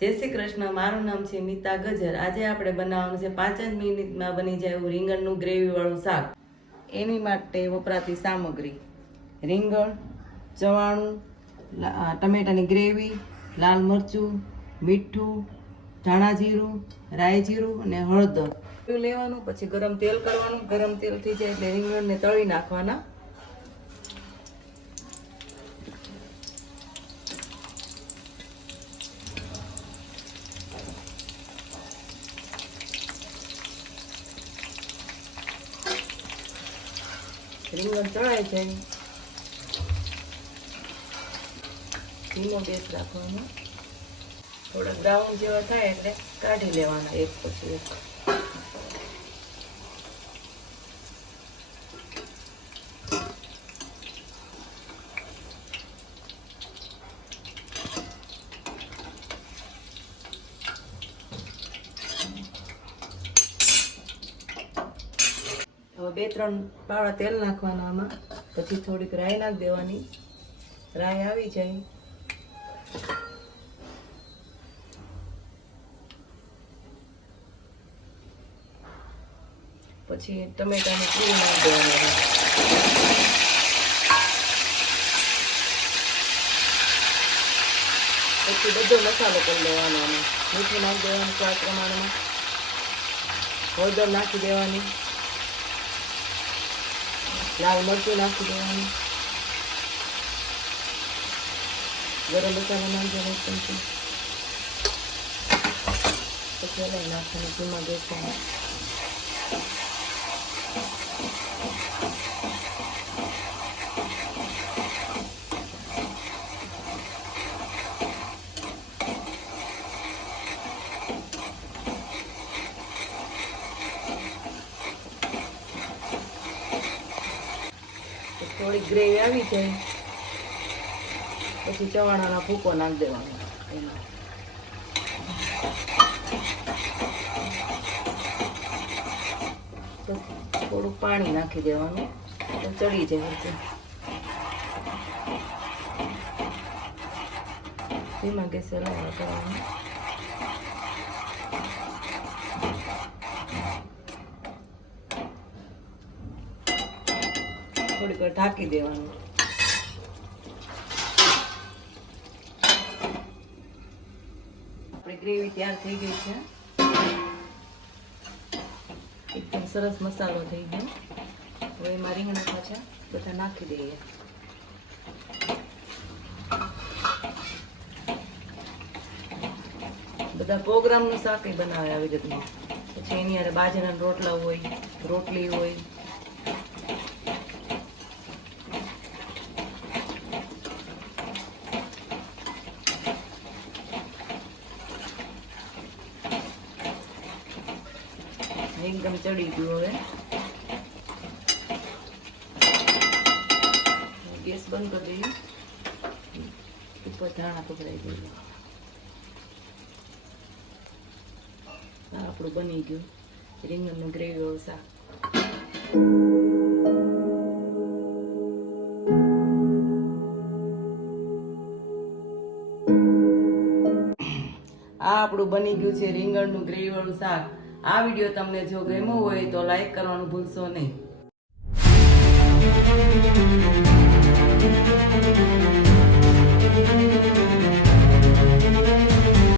શ્રી કૃષ્ણ, મારું નામ છે મિતા ગજર. આજે આપણે બનાવવાનું છે પાંચ જ મિનિટમાં બની જાય એવું રીંગણનું ગ્રેવીવાળું શાક. એની માટે વપરાતી સામગ્રી, રીંગણ, ચવાણું ટમેટાની ગ્રેવી, લાલ મરચું, મીઠું, ધાણા જીરું, રાઈ જીરું અને હળદર. લેવાનું, પછી ગરમ તેલ કરવાનું. ગરમ તેલ થઈ જાય એટલે રીંગણને તળી નાખવાના. રીંગણ ચડાય જાય ધીમો ગેસ રાખવાનો થોડા બ્રાઉન જેવા થાય એટલે કાઢી લેવાના એક પછી એક હવે બે, ત્રણ પાવડા તેલ નાખવાના આમાં. પછી થોડીક રાઈ નાખી દેવાની. રાઈ આવી જાય. પછી ટમેટાની પૂરી નાખી દેવાની. પછી બધો મસાલો કરી લેવાનો મીઠું નાખી દેવાનું સ્વાદ પ્રમાણમાં. હળદર નાખી દેવાની. લાલ મરચું નાખી દેવાનું ગરમ મસાલો નાખજો એક ચમચી પછી નાખવાનું ધીમા ગેસમાં થોડી ગ્રેવી આવી જાય, પછી ચવાણાના ભૂકો નાખી દેવાનો એમાં. થોડું પાણી નાખી દેવાનું ચડી જાય ધીમા ગેસે હલાવ્યા કરવાનું. થોડીક ઢાંકી દેવાનું. આપણી ગ્રેવી તૈયાર થઈ ગઈ છે. એકદમ સરસ મસાલો થઈ ગયો. હવે એમાં રીંગણા પાછા બધા નાખી દઈએ. બધા પ્રોગ્રામનું શાક બનાવે આવી રીતનું. પછી એની હારે બાજરાના રોટલા હોય, રોટલી હોય એકદમ ચડી ગયું હવે. ગેસ બંધ કરી દઈએ. ઉપર ધાણા પકડાઈ ગયું આપણું બની ગયું. રીંગણનું ગ્રેવી શાક. આ આપણું બની ગયું છે રીંગણનું ગ્રેવી વાળું શાક. આ વીડિયો તમને જો ગમ્યો હોય તો લાઈક કરવાનું ભૂલશો નહીં.